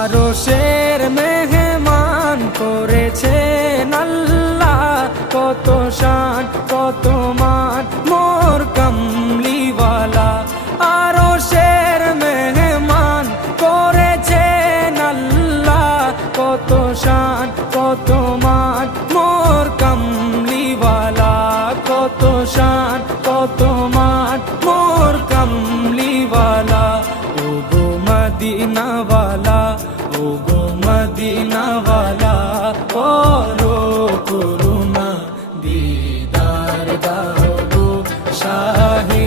আরশের মেহমান করেছেন আল্লাহ, কত শান কত মান মোর কামলিওয়ালা। আরশের মেহমান করেছেন আল্লাহ, কত শান কত মান মোর কামলিওয়ালা, কত শান কত মান মোর কামলিওয়ালা। ও গো মদিনাওয়ালা, ও গো মদিনাওয়ালা, করো করুণা দিদার দাও গো শাহে